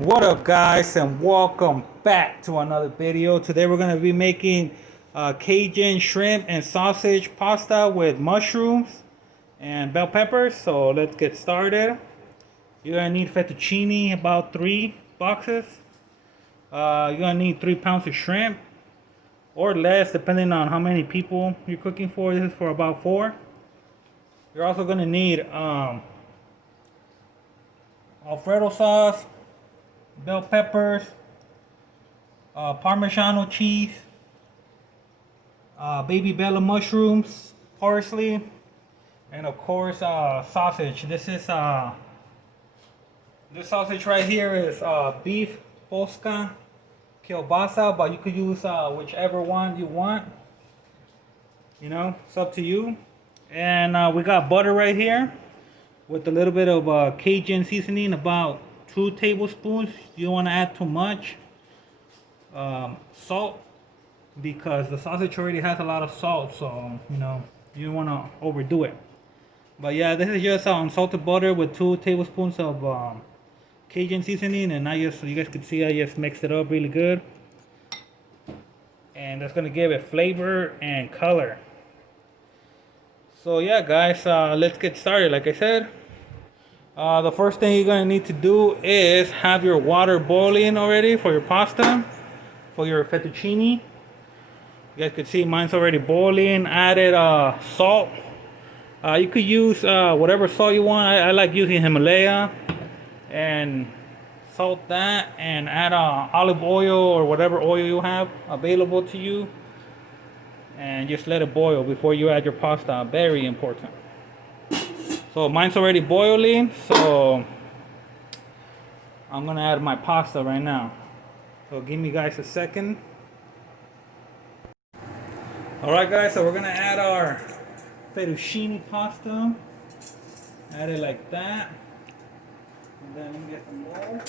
What up, guys, and welcome back to another video. Today we're going to be making Cajun shrimp and sausage pasta with mushrooms and bell peppers. So let's get started. You're going to need fettuccine, about 3 boxes. You're going to need 3 pounds of shrimp or less depending on how many people you're cooking for. This is for about 4. You're also going to need Alfredo sauce, bell peppers, Parmesan cheese, baby bella mushrooms, parsley, and of course sausage. This sausage right here is beef polska kielbasa, but you could use whichever one you want. You know, it's up to you. And we got butter right here with a little bit of Cajun seasoning, about 2 tablespoons. You don't want to add too much. Salt, because the sausage already has a lot of salt, so you know you don't want to overdo it. But yeah, this is just salted butter with 2 tablespoons of Cajun seasoning, and you guys can see I just mixed it up really good, and that's gonna give it flavor and color. So yeah, guys, let's get started. Like I said, the first thing you're gonna need to do is have your water boiling already for your pasta, for your fettuccine. You guys can see mine's already boiling. Added salt. You could use whatever salt you want. I like using Himalaya, and salt that, and add olive oil or whatever oil you have available to you, and just let it boil before you add your pasta. Very important. So mine's already boiling, so I'm gonna add my pasta right now. So give me guys a second. Alright guys, so we're gonna add our fettuccine pasta. Add it like that. And then let me get some more.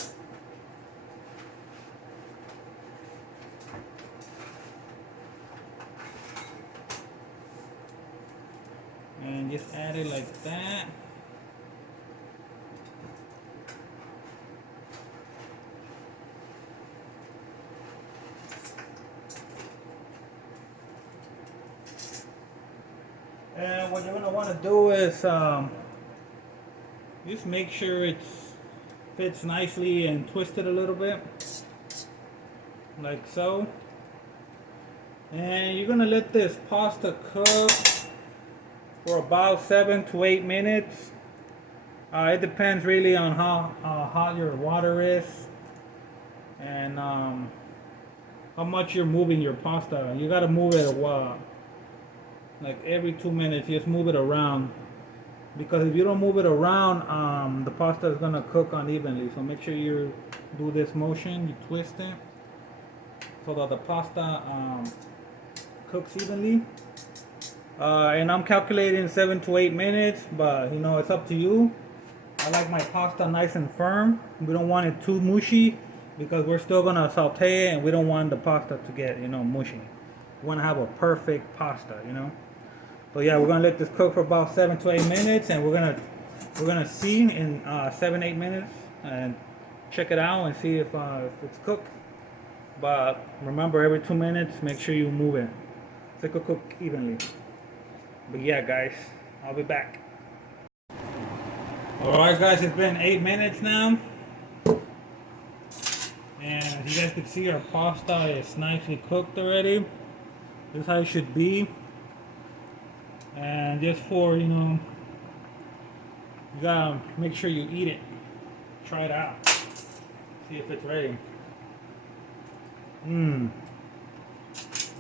And just add it like that. And what you're gonna want to do is just make sure it fits nicely and twist it a little bit, like so. And you're gonna let this pasta cook for about 7 to 8 minutes. It depends really on how hot your water is, and how much you're moving your pasta. You gotta move it like every 2 minutes. Just move it around, because if you don't move it around, the pasta is gonna cook unevenly. So make sure you do this motion, you twist it so that the pasta cooks evenly. And I'm calculating 7 to 8 minutes, but you know, it's up to you. I like my pasta nice and firm. We don't want it too mushy, because we're still gonna saute it, and we don't want the pasta to get, you know, mushy. We want to have a perfect pasta, you know. So yeah, we're gonna let this cook for about 7 to 8 minutes, and we're gonna see in 7-8 minutes and check it out and see if it's cooked. But remember, every 2 minutes, make sure you move it so it could cook evenly. But yeah, guys, I'll be back. Alright guys, it's been 8 minutes now, and as you guys can see, our pasta is nicely cooked already. This is how it should be. And just for, you know, you gotta make sure you eat it. Try it out. See if it's ready.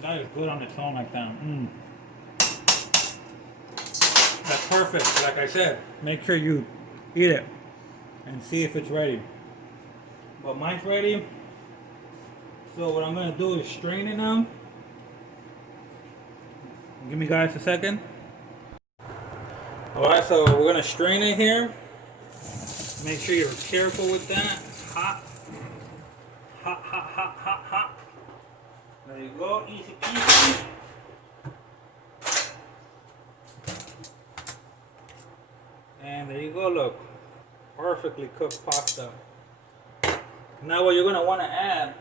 That is good on its own like that. That's perfect. Like I said, make sure you eat it and see if it's ready. But mine's ready. So what I'm gonna do is strain it now. Give me guys a second. Alright, so we're gonna strain it here. Make sure you're careful with that. It's hot. Hot, hot, hot, hot, hot. There you go, easy peasy. And there you go, look. Perfectly cooked pasta. Now what you're gonna want to add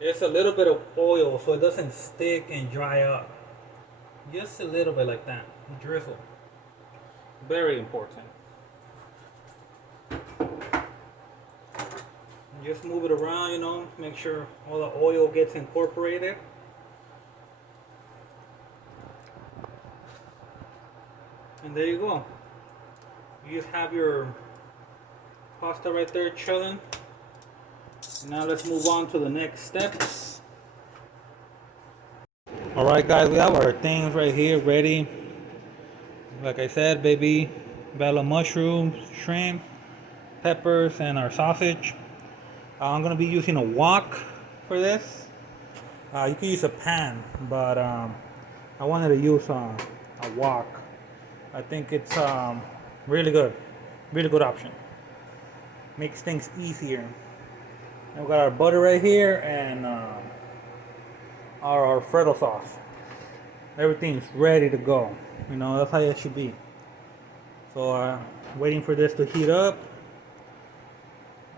is a little bit of oil so it doesn't stick and dry up. Just a little bit like that. Drizzle. Very important. Just move it around, you know, make sure all the oil gets incorporated. And there you go. You just have your pasta right there chilling. Now let's move on to the next steps. Alright guys, we have our things right here ready. Like I said, baby bella mushrooms, shrimp, peppers, and our sausage. I'm gonna be using a wok for this. You can use a pan, but I wanted to use a wok. I think it's really good option. Makes things easier. And we got our butter right here and our Alfredo sauce. Everything's ready to go. You know, that's how it should be. So waiting for this to heat up,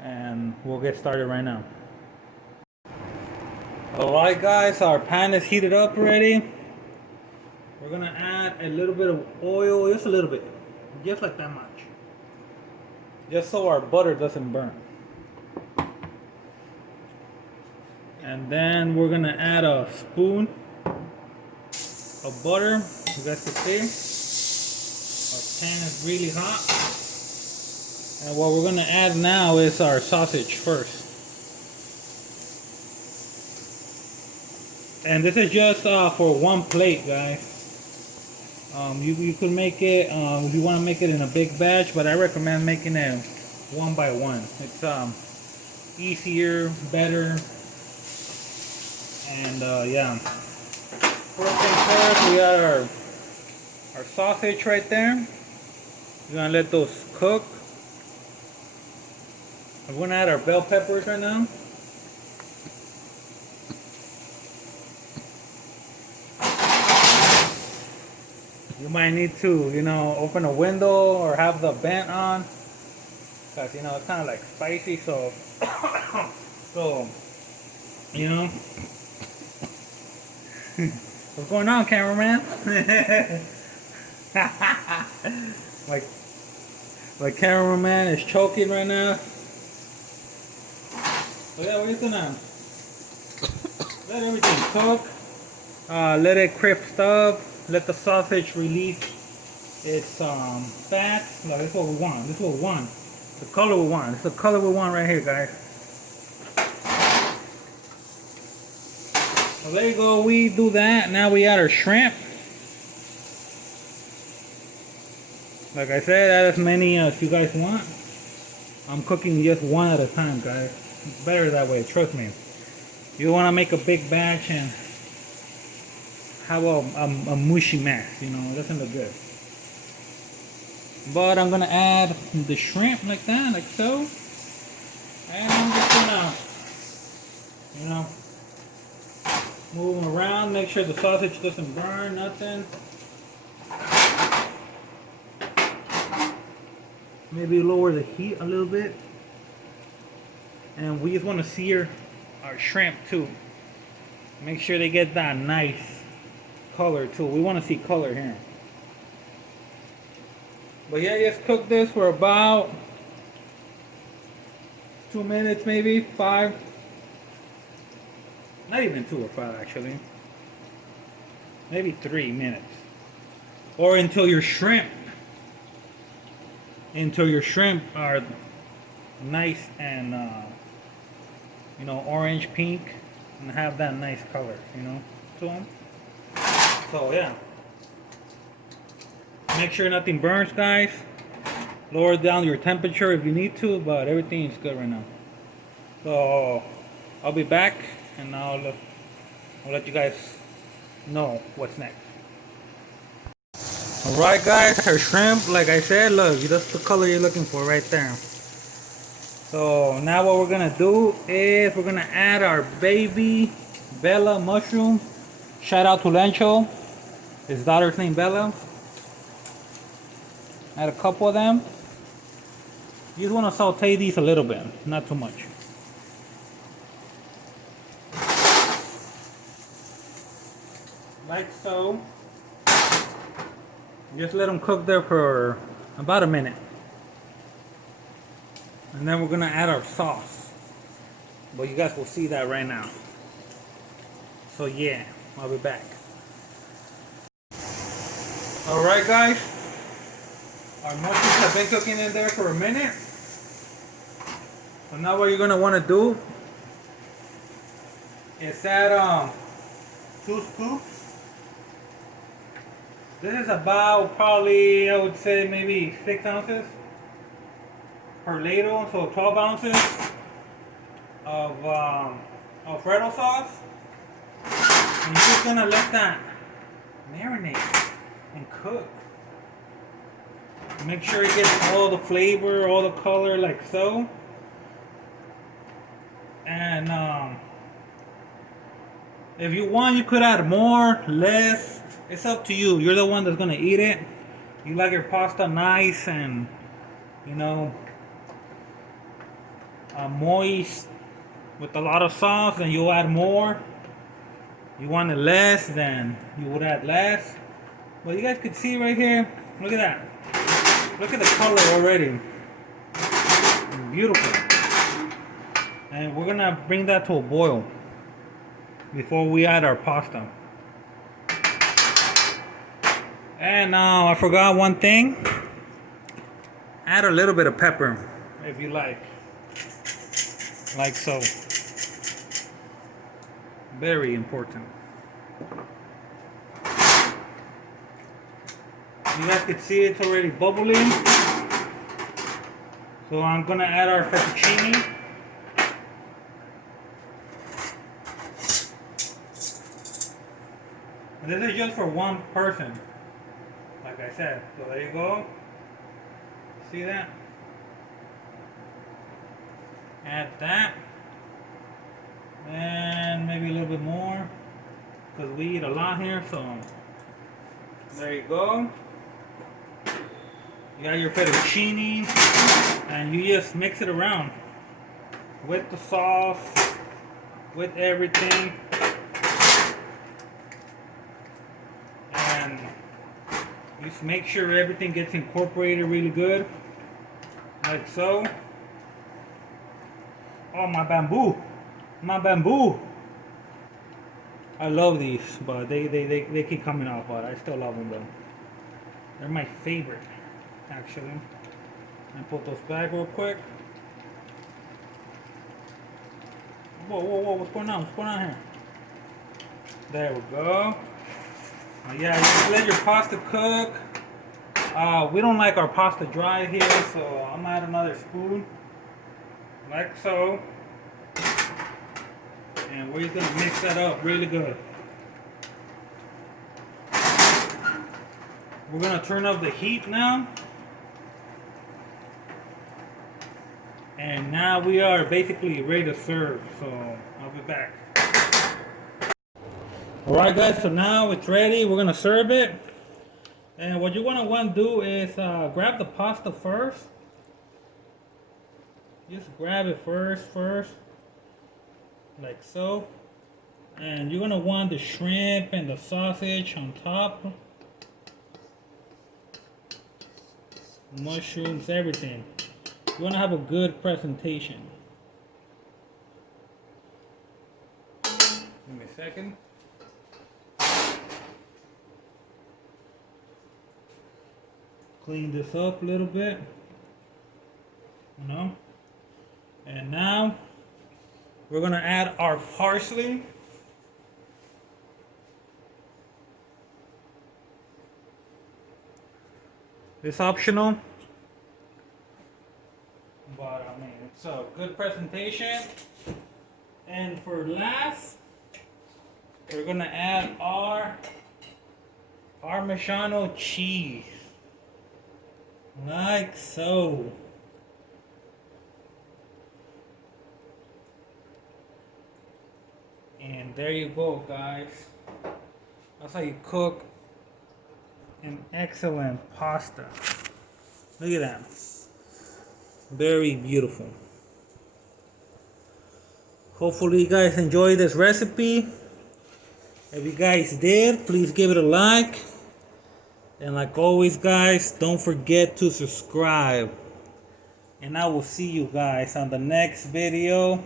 and we'll get started right now. Alright guys, our pan is heated up already. We're gonna add a little bit of oil, just a little bit, just like that much, just so our butter doesn't burn. And then we're gonna add a spoon of butter. You guys can see our pan is really hot. And what we're gonna add now is our sausage first. And this is just for one plate, guys. You could make it if you want to make it in a big batch, but I recommend making it one by one. It's easier, better, and yeah. First thing first, we got our sausage right there. We're gonna let those cook. We're gonna add our bell peppers right now. You might need to, you know, open a window or have the vent on, because, you know, it's kind of like spicy, so, so, you know. What's going on, cameraman? my cameraman is choking right now. So yeah, we're just gonna let everything cook. Let it crisp up. Let the sausage release its fat. No, this is what we want. This is what we want. The color we want. It's the color we want right here, guys. So there you go. We do that. Now we add our shrimp. Like I said, add as many as you guys want. I'm cooking just one at a time, guys. It's better that way. Trust me. You want to make a big batch and have a mushy mess, you know, it doesn't look good. But I'm gonna add the shrimp like that, like so. And I'm just gonna, you know, move them around, make sure the sausage doesn't burn, nothing. Maybe lower the heat a little bit. And we just want to sear our shrimp too. Make sure they get that nice color too. We want to see color here. But yeah, just cook this for about 2 minutes, maybe 5. Not even 2 or 5 actually. Maybe 3 minutes. Or until your shrimp are nice and you know, orange pink and have that nice color, you know, to them. So yeah, make sure nothing burns, guys. Lower down your temperature if you need to, but everything is good right now. So I'll be back and I'll let you guys know what's next. Alright guys, our shrimp, like I said, look, that's the color you're looking for right there. So now what we're gonna do is we're gonna add our baby bella mushroom. Shout out to Lencho. His daughter's named Bella. Add a couple of them. You just want to saute these a little bit, not too much. Like so. Just let them cook there for about a minute. And then we're gonna add our sauce. But you guys will see that right now. So yeah, I'll be back. Alright guys. Our mushrooms have been cooking in there for a minute. So now what you're gonna wanna do is add 2 scoops. This is about probably, I would say maybe 6 ounces per ladle, so 12 ounces of Alfredo sauce. And you're just gonna let that marinate and cook. Make sure it gets all the flavor, all the color, like so. And if you want, you could add more, less. It's up to you. You're the one that's gonna eat it. You like your pasta nice and, you know, moist with a lot of sauce, then you'll add more. You want it less, then you would add less. But you guys can see right here. Look at that. Look at the color already. Beautiful. And we're gonna bring that to a boil before we add our pasta. And I forgot one thing. Add a little bit of pepper if you like so. Very important. You guys can see it's already bubbling. So I'm gonna add our fettuccine. And this is just for one person. Like I said, so there you go. See that? Add that. And maybe a little bit more. Because we eat a lot here, so there you go. You got your fettuccine. And you just mix it around. With the sauce. With everything. And just make sure everything gets incorporated really good. Like so. Oh, my bamboo. My bamboo. I love these, but they keep coming off, but I still love them though. They're my favorite, actually. And put those back real quick. Whoa, whoa, whoa, what's going on? What's going on here? There we go. Yeah, you just let your pasta cook. We don't like our pasta dry here, so I'm gonna add another spoon. Like so. And we're gonna mix that up really good. We're gonna turn up the heat now. And now we are basically ready to serve, so I'll be back. Alright guys, so now it's ready. We're gonna serve it. And what you want to do is grab the pasta first. Just grab it first, like so. And you're gonna want the shrimp and the sausage on top. Mushrooms, everything. You wanna have a good presentation. Give me a second. Clean this up a little bit, you know. And now we're gonna add our parsley. It's optional, but I mean it's a good presentation. And for last, we're gonna add our Parmesan cheese. Like so. And there you go, guys. That's how you cook an excellent pasta. Look at that. Very beautiful. Hopefully you guys enjoyed this recipe. If you guys did, please give it a like. And like always, guys, don't forget to subscribe. And I will see you guys on the next video.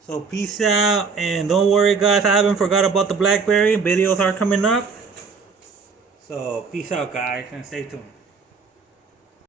So peace out. And don't worry, guys, I haven't forgot about the blackberry. Videos are coming up. So peace out, guys, and stay tuned.